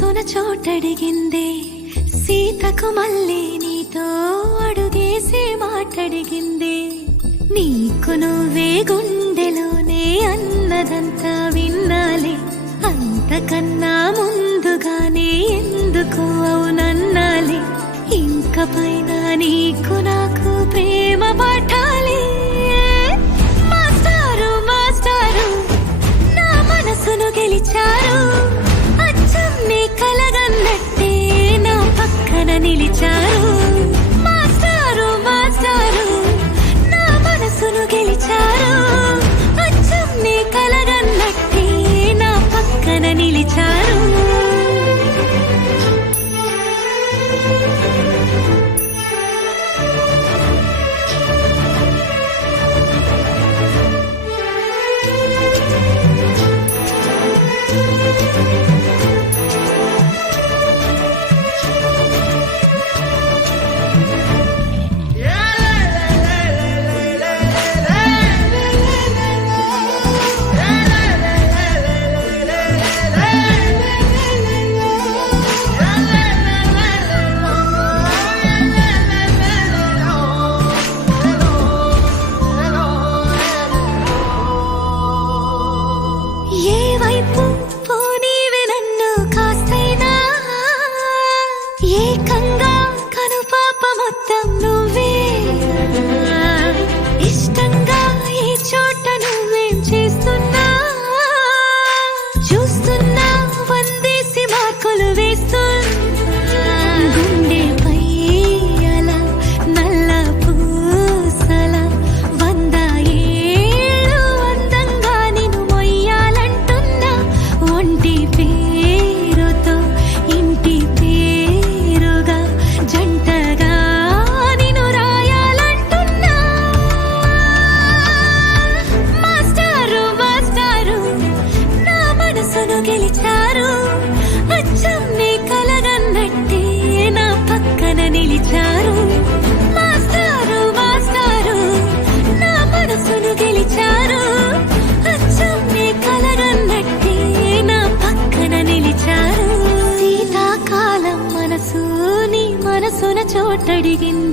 మనసున చోటడిగిందే సీతకు మళ్ళీ నీతో అడుగేసి మాటడిగిందే నీకు నువ్వే గుండెలోనే అన్నదంతా విన్నాలే అంతకన్నా ముందుగానే ఎందుకు అవునన్నాలే ఇంక పైన నీకు నాకు ప్రేమ పాఠాలే మాస్టారు మాస్టారు నా మనసును గెలిచారు అచ్చం నీ కలగన్నట్టే నా పక్కన నిలిచారు మాస్టారు మాస్టారు నా మనసును గెలిచారు అచ్చం నీ కలగన్నట్టే నా పక్కన నిలిచారు ఏకంగా కనుపాప మొత్తం నువ్వే ఇష్టంగా ఈ చోట నువ్వేం చేస్తున్నా చూస్తున్నా వందేసి మార్కులు వేస్తున్నా గుండెపై అలా నల్ల పూసల 100 ఏళ్ళు అందంగా నిన్ను మొయ్యాలంటున్నా ఒంటి పేరుతో ఇంటి జంటగా నిన్ను రాయాలంటున్నా మాస్టారు మాస్టారు నా మనసును గెలిచారు అచ్చం నీ కలగన్నట్టే నా పక్కన నిలిచారు మాస్టారు మాస్టారు నా మనసును గెలిచారు అచ్చం నీ కలగన్నట్టే నా పక్కన నిలిచారు శీతాకాలం మనసున చోటడిగింది